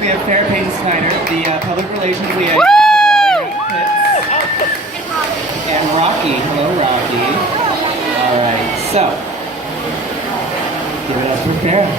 we have Farrah Payton Snyder, the public relations liaison. And Rocky. Hello, Rocky. All right, so give it up for Farrah.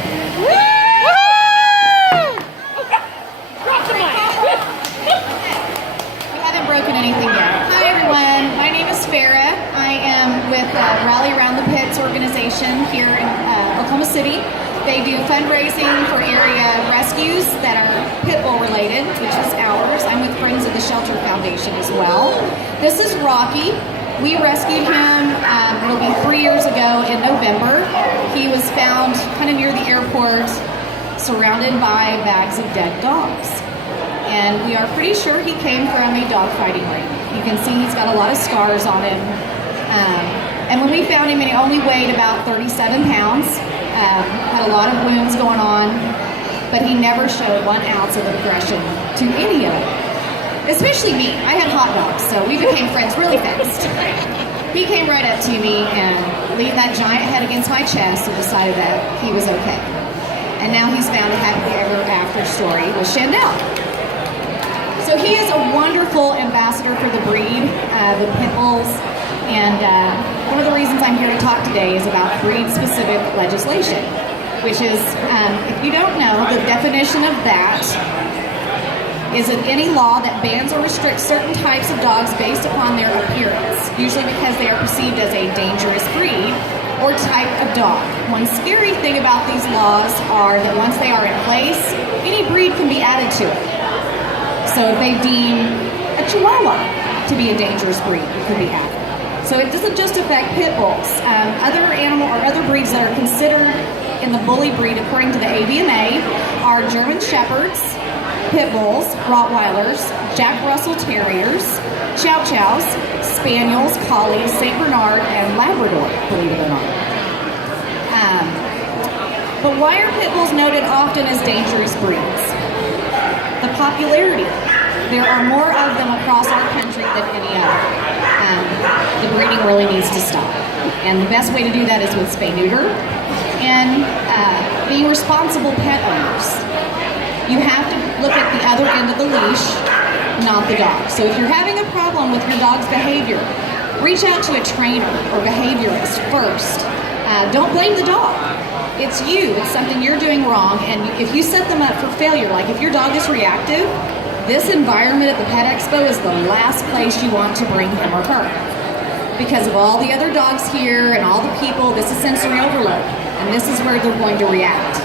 We haven't broken anything yet. Hi everyone, my name is Farrah. I am with Rally Around the Pits organization here in Oklahoma City. They do fundraising for area rescues that are pit bull related, which is ours. I'm with Friends of the Shelter Foundation as well. This is Rocky. We rescued him, it'll be 3 years ago in November. He was found kind of near the airport, surrounded by bags of dead dogs. And we are pretty sure he came from a dog fighting ring. You can see he's got a lot of scars on him. And when we found him, he only weighed about 37 pounds. Had a lot of wounds going on, but he never showed 1 ounce of aggression to any of them. Especially me. I had hot dogs, so we became friends really fast. He came right up to me and leaned that giant head against my chest and decided that he was okay. And now he's found a happy ever after story with Chandel. So he is a wonderful ambassador for the breed, the pit bulls. And one of the reasons I'm here to talk today is about breed-specific legislation, which is, if you don't know, the definition of that is any law that bans or restricts certain types of dogs based upon their appearance, usually because they are perceived as a dangerous breed or type of dog. One scary thing about these laws are that once they are in place, any breed can be added to it. So if they deem a Chihuahua to be a dangerous breed, it could be added. So it doesn't just affect pit bulls. Other animal or other breeds that are considered in the bully breed according to the AVMA are German Shepherds, Pit Bulls, Rottweilers, Jack Russell Terriers, Chow Chows, Spaniels, Collies, St. Bernard, and Labrador, believe it or not. But why are Pit Bulls noted often as dangerous breeds? The popularity. There are more of them across our country than any other. The breeding really needs to stop. And the best way to do that is with spay-neuter and being responsible pet owners. You have to look at the other end of the leash, not the dog. So if you're having a problem with your dog's behavior, reach out to a trainer or behaviorist first. Don't blame the dog. It's you. It's something you're doing wrong. And if you set them up for failure, like if your dog is reactive, this environment at the Pet Expo is the last place you want to bring him or her. Because of all the other dogs here and all the people, this is sensory overload. And this is where they're going to react.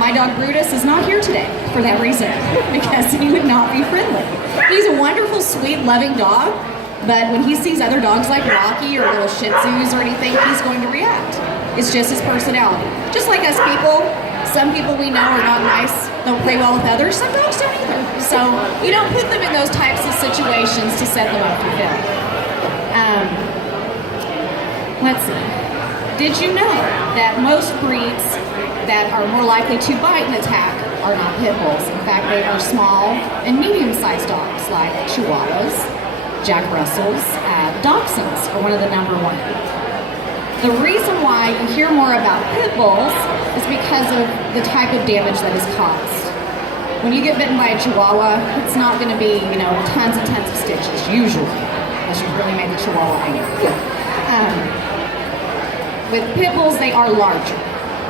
My dog Brutus is not here today for that reason, because he would not be friendly. He's a wonderful, sweet, loving dog, but when he sees other dogs like Rocky or little Shih Tzus or anything, he's going to react. It's just his personality. Just like us people, some people we know are not nice, don't play well with others, some dogs don't either. So you don't put them in those types of situations to set them up for failure. Let's see. Did you know that most breeds that are more likely to bite and attack are not pit bulls? In fact, they are small and medium-sized dogs like Chihuahuas, Jack Russells, Dachshunds are one of the number one. The reason why you hear more about pit bulls is because of the type of damage that is caused. When you get bitten by a Chihuahua, it's not going to be, tons and tons of stitches, usually, unless you've really made the Chihuahua angry. With pit bulls, they are larger.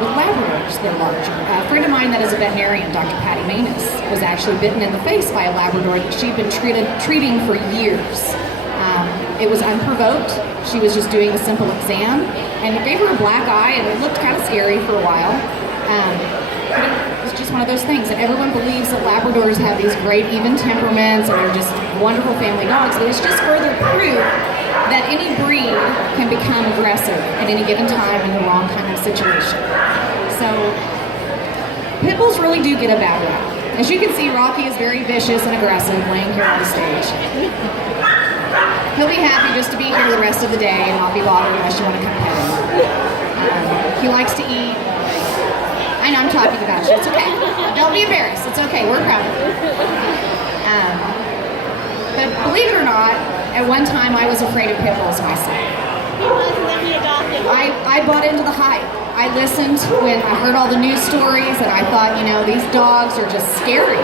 With Labradors, they're larger. A friend of mine that is a veterinarian, Dr. Patty Manus, was actually bitten in the face by a Labrador that she'd been treating for years. It was unprovoked. She was just doing a simple exam, and it gave her a black eye, and it looked kind of scary for a while. But it was just one of those things, and everyone believes that Labradors have these great even temperaments, and they're just wonderful family dogs, but it's just further proof that any breed can become aggressive at any given time in the wrong kind of situation. So, pit bulls really do get a bad rap. As you can see, Rocky is very vicious and aggressive laying here on the stage. He'll be happy just to be here the rest of the day and not be bothered unless you want to come pet him. He likes to eat. I know I'm talking about you. It's okay. Don't be embarrassed. It's okay. We're proud of you. But believe it or not, at one time I was afraid of pit bulls myself. he was, and then he adopted. I bought into the hype. I listened when I heard all the news stories, and I thought, you know, these dogs are just scary.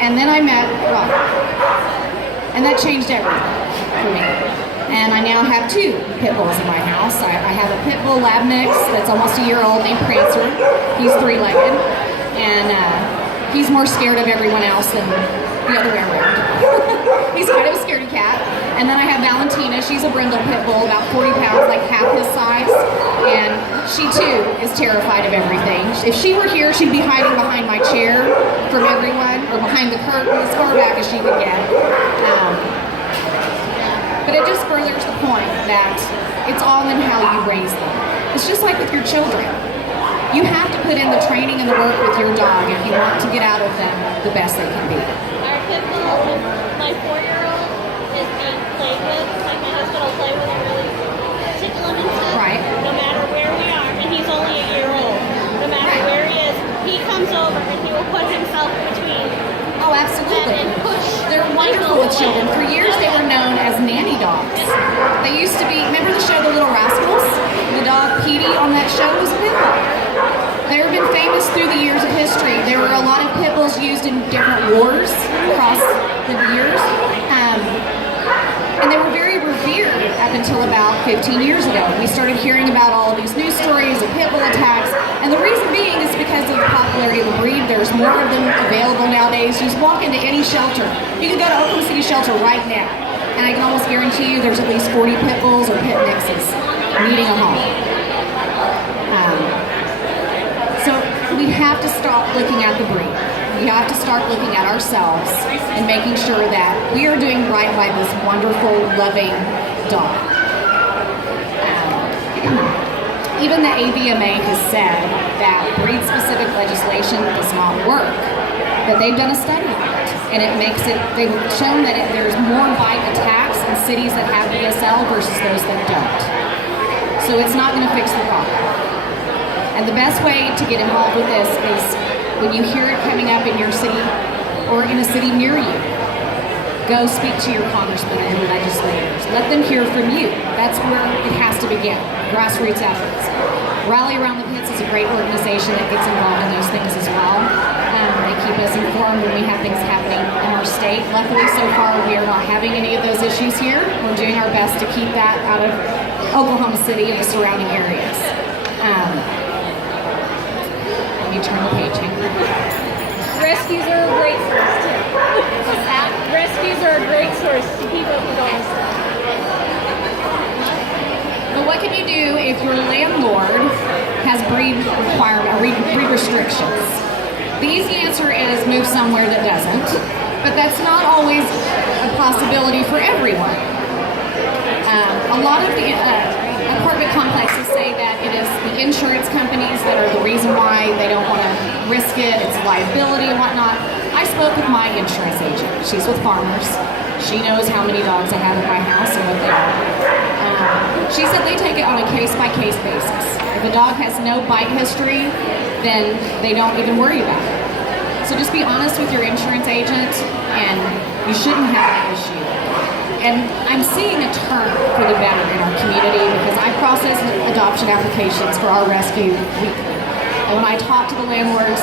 And then I met Rob, and that changed everything for me. And I now have 2 pit bulls in my house. I have a pit bull lab mix that's almost a year old named Prancer. He's 3-legged, and he's more scared of everyone else than the other way around. He's kind of a scaredy cat. And then I have Valentina. She's a brindle pit bull, about 40 pounds, like half his size. And she too is terrified of everything. If she were here, she'd be hiding behind my chair from everyone, or behind the curtain, as far back as she could get. But it just furthers the point that it's all in how you raise them. It's just like with your children. You have to put in the training and the work with your dog if you want to get out of them the best they can be. Our pit bull, my 4-year-old, is being played with. Like my husband will play with him, really tickle him and stuff. Right. No matter where we are, and he's only a year old. No matter where he is, he comes over and he will put himself between. Oh, absolutely. And push. They're wonderful with children. For years, they were known as nanny dogs. They used to be, remember the show The Little Rascals? The dog Petey on that show was a pit bull. They've been famous through the years of history. There were a lot of pit bulls used in different wars across the years. And they were very revered up until about 15 years ago. We started hearing about all of these news stories of pit bull attacks. And the reason being is because of the popularity of the breed. There's more of them available nowadays. You just walk into any shelter. You can go to Oklahoma City Shelter right now. And I can almost guarantee you there's at least 40 pit bulls or pit mixes needing a home. So we have to stop looking at the breed. We have to start looking at ourselves and making sure that we are doing right by this wonderful, loving dog. Even the AVMA has said that breed-specific legislation does not work. That they've done a study on it, and they've shown that there's more bite attacks in cities that have BSL versus those that don't. So it's not going to fix the problem. And the best way to get involved with this is when you hear it coming up in your city or in a city near you, go speak to your congressmen and your legislators. Let them hear from you. That's where it has to begin, grassroots efforts. Rally Around the Pits is a great organization that gets involved in those things as well. They keep us informed when we have things happening in our state. Luckily, so far, we are not having any of those issues here. We're doing our best to keep that out of Oklahoma City and the surrounding areas. Let me turn the page here. Rescues are a great source too. What's that? Rescues are a great source to keep up with all this stuff. But what can you do if your landlord has breed restrictions? The easy answer is move somewhere that doesn't, but that's not always a possibility for everyone. A lot of the apartment complexes say that it is the insurance companies that are the reason why they don't want to risk it. It's liability and whatnot. I spoke with my insurance agent. She's with Farmers. She knows how many dogs I have at my house and what they are. She said they take it on a case-by-case basis. If a dog has no bite history, then they don't even worry about it. So just be honest with your insurance agent, and you shouldn't have that issue. And I'm seeing a turn for the better in our community because I process adoption applications for our rescue weekly. And when I talk to the landlords,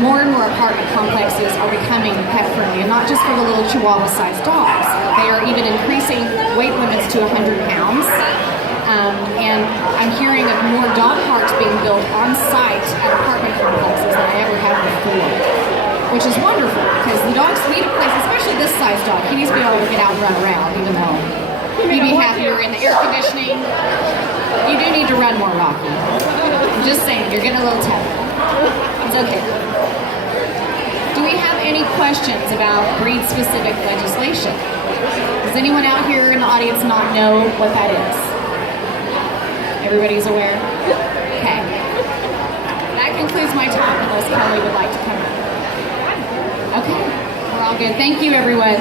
more and more apartment complexes are becoming pet friendly, and not just for the little Chihuahua-sized dogs. They are even increasing weight limits to 100 pounds. And I'm hearing of more dog parks being built on site at apartment complexes than I ever have before, which is wonderful because the dogs need a place, especially this size dog. He needs to be able to get out and run around, even though he'd be happier in the air conditioning. You do need to run more, Rocky. I'm just saying, you're getting a little tethered. It's okay. Do we have any questions about breed-specific legislation? Does anyone out here in the audience not know what that is? Everybody's aware? Okay. That concludes my talk, unless Kelly would like to come up. Okay. We're all good. Thank you, everyone.